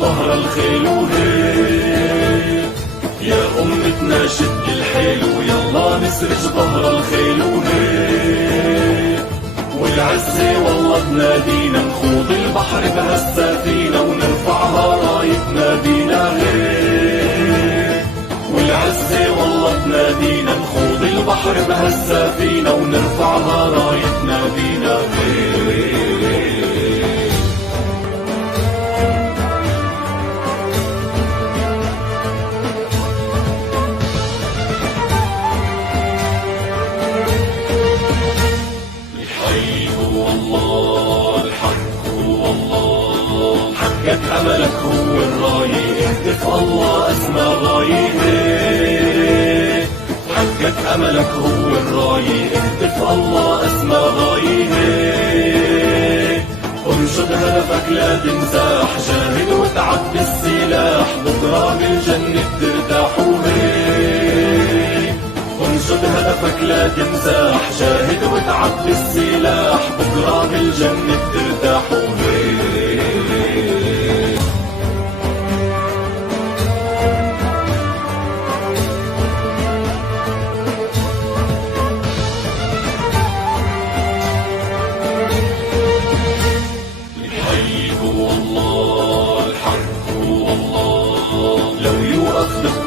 ظهر الخيل وهيك، يا أمتنا شد الحيل ويلا نسرج ظهر الخيل وهيك، والعزة والله تنادينا نخوض البحر بهالسفينة ونرفعها راية نادينا هيك، والعزة والله تنادينا نخوض البحر بهالسفينة ونرفعها راية نادينا هيك. حقك أملك هو الراية، اهتف الله أسمى غاية، حقك أملك هو الراية، اهتف الله أسمى غاية، انشد هدفك لا تنزاح، جاهد وتعب بالسلاح، بكرة بالجنة ترتاح وهيك، انشد هدفك لا تنزاح، جاهد وتعب بالسلاح، بكرة بالجنة ترتاح وهيك.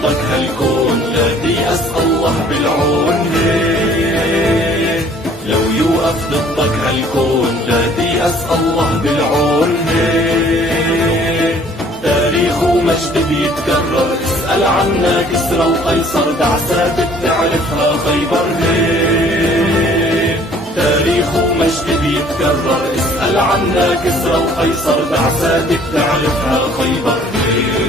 ضدك هالكون لا تيأس الله بالعون هيك، لو يوقف ضدك هالكون لا تيأس الله بالعون هيك، تاريخ ومجد بيتكرر، اسأل عنا كسرى وقيصر، دعسات بتعرفها خيبر هيك، تاريخ ومجد بيتكرر، اسأل عنا كسرى وقيصر، دعسات بتعرفها خيبر هيك.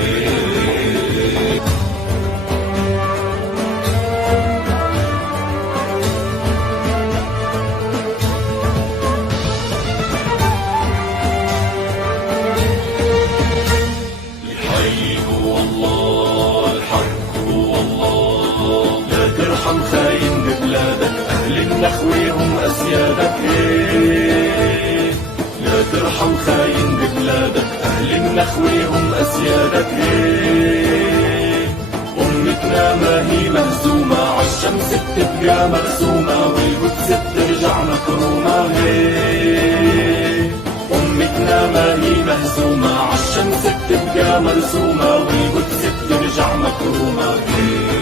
ترحم خاين ببلادك، أهل النخوة هم أسيادك هيك، لا ترحم خاين ببلادك، أهل النخوة هم أسيادك هيك، أمتنا ما هي مهزومة، عالشمس بتبقى مرسومة، والقدس بترجع مكرومة هيك، أمتنا ما هي مهزومة، عالشمس بتبقى مرسومة، والقدس بترجع مكرومة هيك.